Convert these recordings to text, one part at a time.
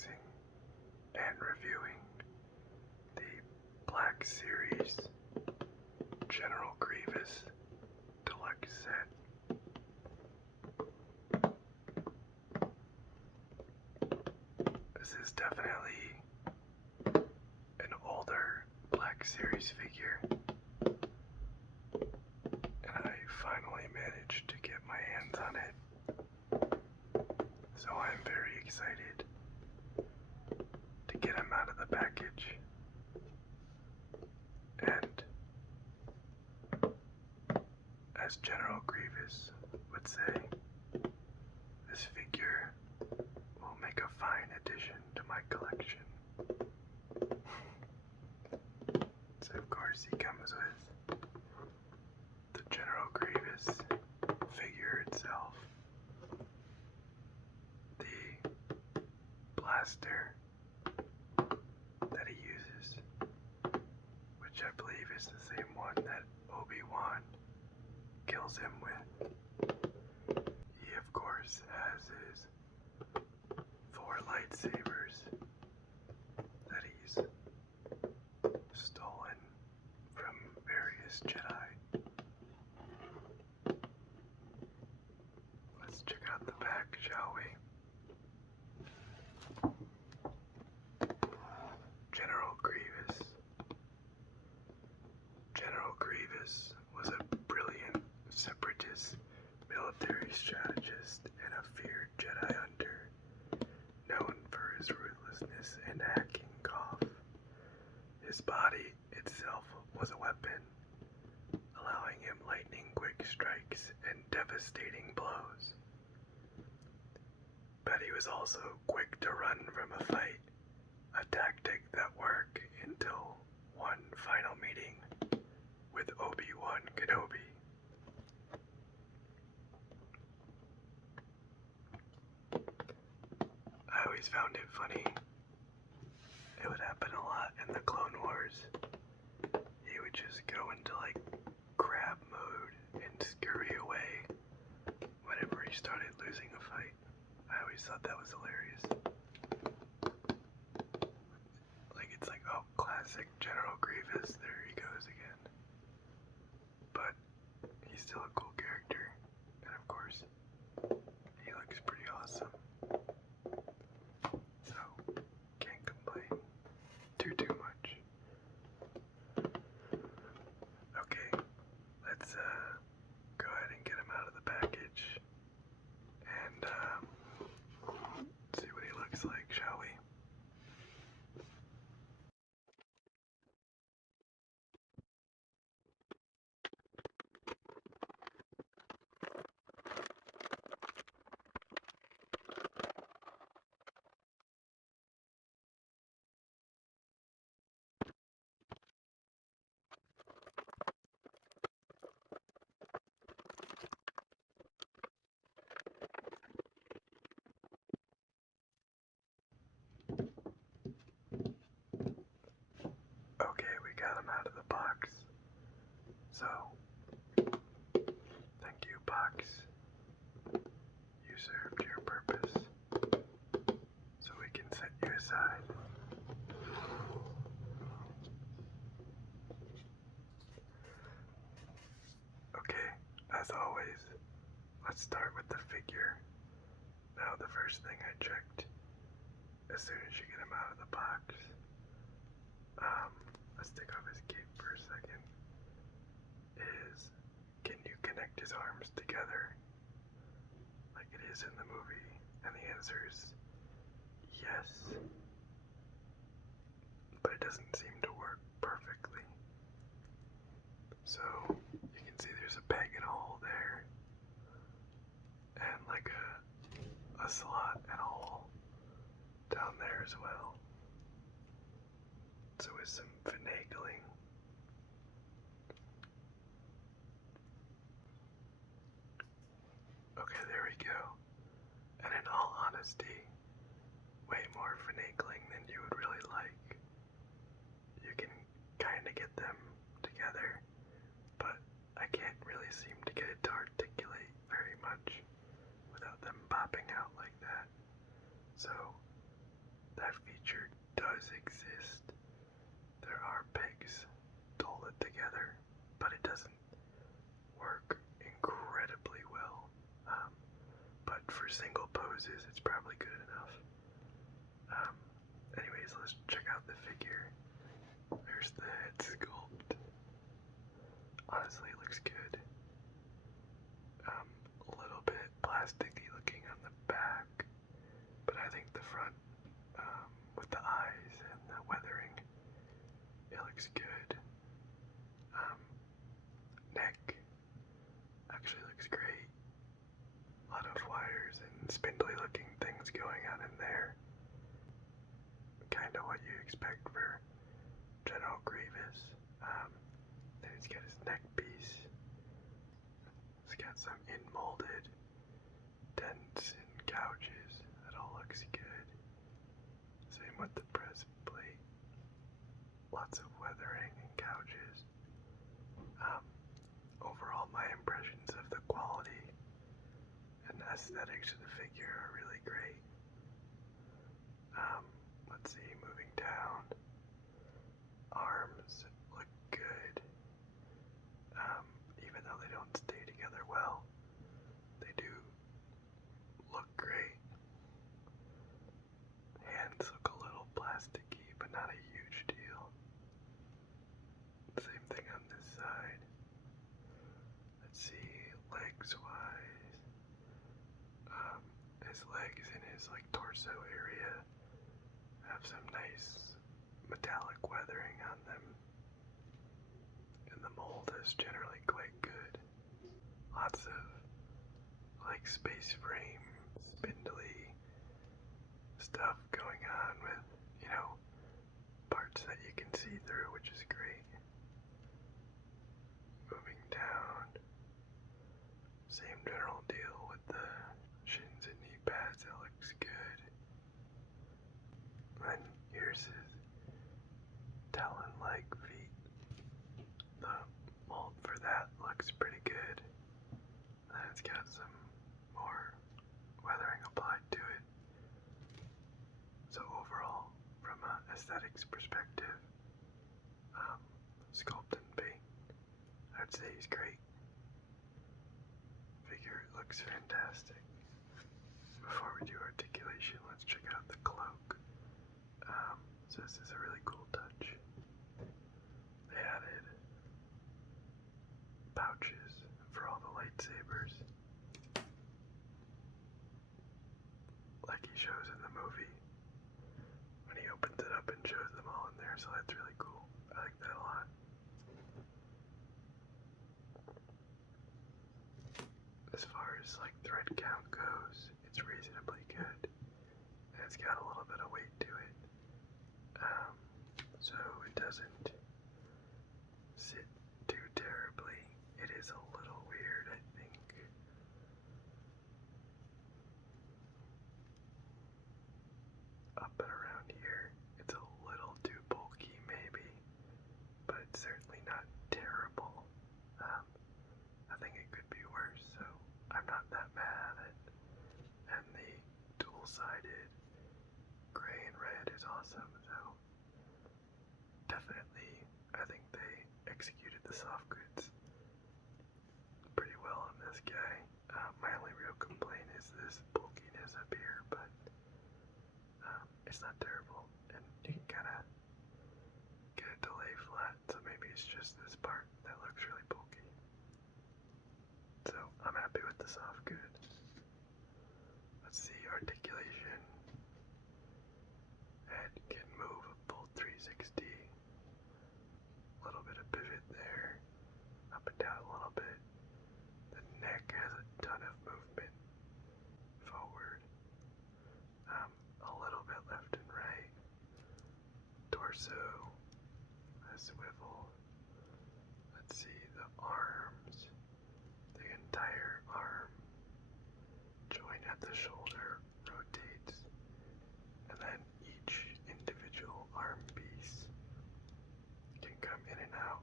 unboxing and reviewing the Black Series General Grievous Deluxe set. This is definitely an older Black Series figure, and I finally managed to get my hands on it. So I'm very excited to get him out of the package. And as General Grievous would say, this figure will make a fine addition to my collection. So of course he comes with the General Grievous figure itself, the blaster that he uses, which I believe is the same one that Obi-Wan kills him with. He of course has his 4 lightsabers that he's stolen from various Jedi. Let's check out the back, shall we? General Grievous. General Grievous was a brilliant separatist military strategist and a feared Jedi hunter, known for his ruthlessness and hacking cough. His body itself was a weapon, allowing him lightning-quick strikes and devastating blows. But he was also quick to run from a fight, a tactic that worked until one final meeting with Obi-Wan Kenobi. I always found it funny. It would happen a lot in the Clone Wars. He would just go into like crab mode and scurry away whenever he started losing a fight. I always thought that was hilarious. Like it's like, oh, classic General Grievous, there he goes again. But he's still a cool character, and of course, he looks pretty awesome. So, can't complain too much. Okay, let's go ahead and get him out of the package and see what he looks like, shall we? Okay, we got him out of the box. So, thank you, box. You served your purpose. So we can set you aside. Okay, as always, let's start with the figure. Now, the first thing I checked, as soon as you get him out of the box, let's take off his cape for a second, is, can you connect his arms together like it is in the movie? And the answer is yes, but it doesn't seem to work perfectly. So you can see there's a peg and a hole there, and like a slot and a hole down there as well. So with some finagling, okay, there we go. And in all honesty, way more finagling than you would really like. You can kind of get them together, but I can't really seem to get it to articulate very much without them popping out like that. So is, it's probably good enough. Anyways, let's check out the figure. There's the head sculpt. Honestly, it looks good. A little bit plasticky looking on the back, but I think the front, with the eyes and the weathering, it looks good. Neck actually looks great. A lot of wires and spindly looking things going on in there. Kind of what you expect for General Grievous. Then he's got his neck piece. He's got some in-molded dents and gouges. That all looks good. Same with the breastplate. Lots of weathering and gouges. Overall, my impressions of the quality and aesthetics of the figure are really great. Let's see, moving down. Arms look good. Even though they don't stay together well, they do look great. Hands look a little plasticky, but not a huge deal. Same thing on this side. Let's see, legs wise. His legs and his torso area have some nice metallic weathering on them. And the mold is generally quite good. Lots of space frame, spindly stuff going on with, parts that you can see through, which is great. Moving down, same general deal with the shins and knee pads, that looks good. Then here's his talon-like feet. The mold for that looks pretty good. And it's got some more weathering applied to it. So overall, from an aesthetics perspective, sculpt and paint, I'd say he's great. Figure looks fantastic. Before we do articulation, let's check out the cloak. So this is a really cool touch. They added pouches for all the lightsabers, like he shows in the movie when he opens it up and shows them all in there, so that's really cool. I like that a lot. As far as thread count goes, it's reasonably good, and it's got a little bit of weight to it, so it doesn't sit too terribly. It is a little weird, I think. Up and around here, it's a little too bulky maybe, but it's certainly not terrible. I think it could be worse, so I'm not that mad at it. And the dual-sided gray and red is awesome, so definitely I think they executed the soft goods pretty well on this guy. My only real complaint is this bulkiness up here, but it's not terrible, and you can kind of get it to lay flat, so maybe it's just this part that looks really bulky. So I'm happy with the soft good. Let's see, articulation. Head can move a full 360. A little bit of pivot there, up and down a little bit. The neck has a ton of movement forward, a little bit left and right. Torso, a swivel. Let's see, the arms, the entire arm joint at the shoulder rotates, and then each individual arm piece can come in and out.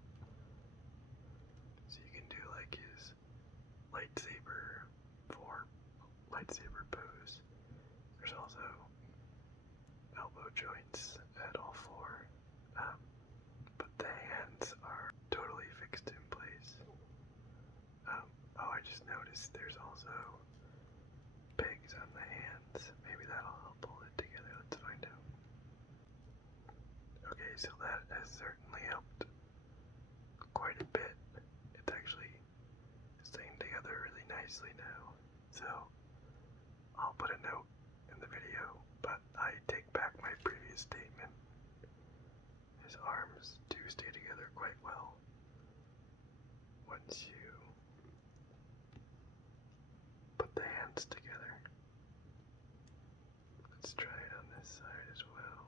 So you can do his lightsaber pose. There's also elbow joints at all four, but the hands are totally fixed in place. I just noticed there's also pegs on the hands, so that has certainly helped quite a bit. It's actually staying together really nicely now. So I'll put a note in the video, but I take back my previous statement. His arms do stay together quite well once you put the hands together. Let's try it on this side as well.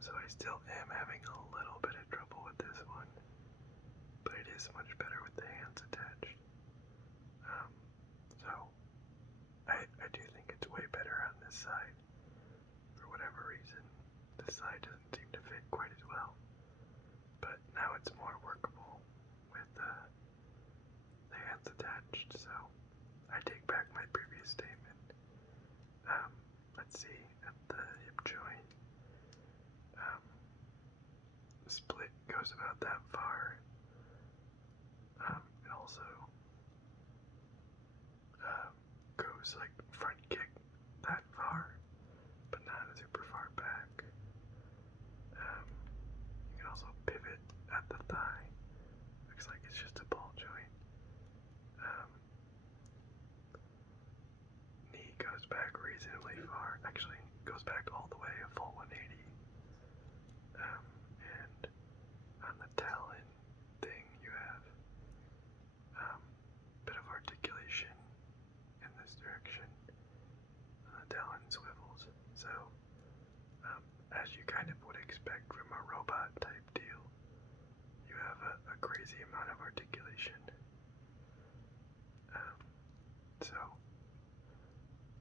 So I still am having a little bit of trouble with this one, but it is much better with the hands attached. So I do think it's way better on this side. For whatever reason, this side doesn't seem to fit quite as well. But now it's more workable with the hands attached, so I take back my previous statement. Let's see, at the hip joint, the split goes about that far. It also goes like front kick that far, but not super far back. You can also pivot at the thigh. Looks like it's just a ball joint. Knee goes back reasonably far. Actually, goes back all the way, a full 180. And on the talon thing, you have a bit of articulation in this direction. And the talon swivels. So, as you kind of would expect from a robot type deal, you have a crazy amount of articulation. So,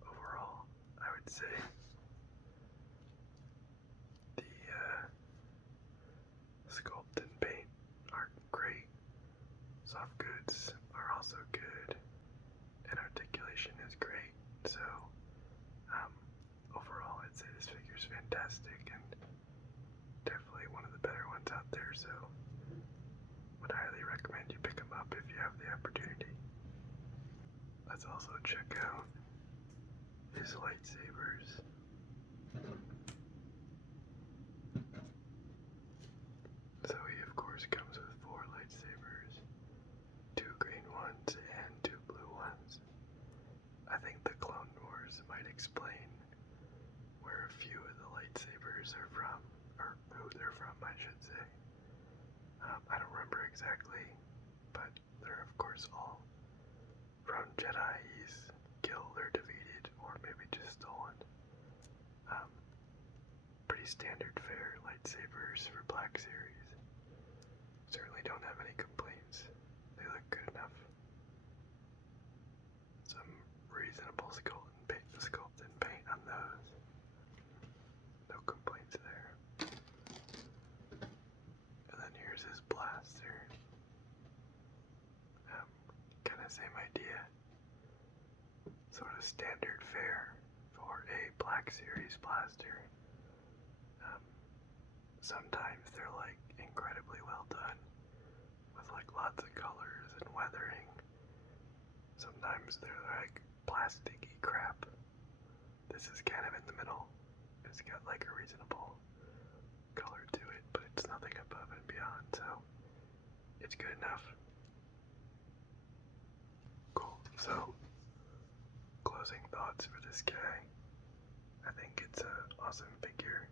overall, I would say the sculpt and paint are great. Soft goods are also good, and articulation is great. So, overall, I'd say this figure's fantastic and definitely one of the better ones out there. So, would highly recommend you pick them up if you have the opportunity. Let's also check out his lightsabers. So he of course comes with 4 lightsabers, 2 green ones and 2 blue ones. I think the Clone Wars might explain where a few of the lightsabers are from, or who they're from, I should say. I don't remember exactly, but they're of course all from Jedi he's killed or defeated, or maybe just stolen. Pretty standard fare lightsabers for Black Series. Certainly don't have any complaints. They look good enough. Some reasonable sculpt and paint on those. No complaints there. And then here's his blaster. Kind of same idea. Sort of standard fare for a Black Series blaster. Sometimes they're like incredibly well done with like lots of colors and weathering. Sometimes they're like plasticky crap. This is kind of in the middle. It's got like a reasonable color to it, but it's nothing above and beyond, so it's good enough. Cool. So, closing thoughts for this guy. I think it's an awesome figure.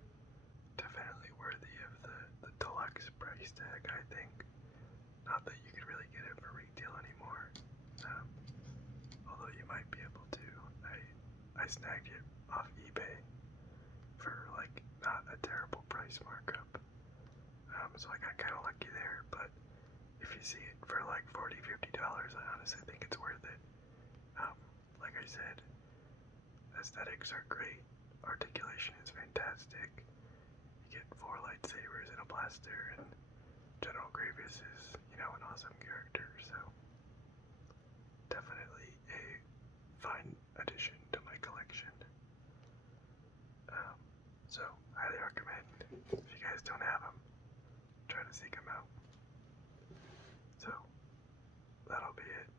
Definitely worthy of the deluxe price tag, I think. Not that you could really get it for retail anymore. Although you might be able to. I snagged it off eBay for like not a terrible price markup. So I got kind of lucky there, but if you see it for like $40-50, I honestly think it's worth it. Like I said, aesthetics are great, articulation is fantastic. You get 4 lightsabers and a blaster, and General Grievous is, an awesome character, so definitely a fine addition to my collection. So, highly recommend. If you guys don't have them, try to seek them out. So, that'll be it.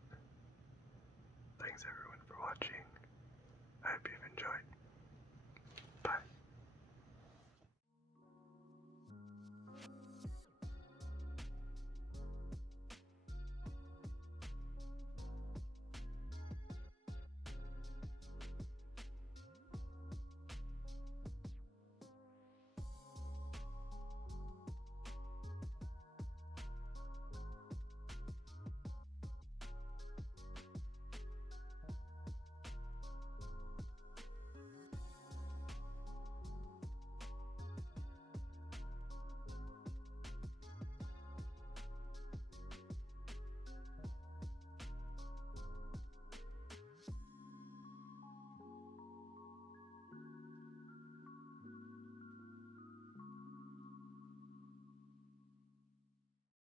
Thanks everyone for watching. I hope you've enjoyed.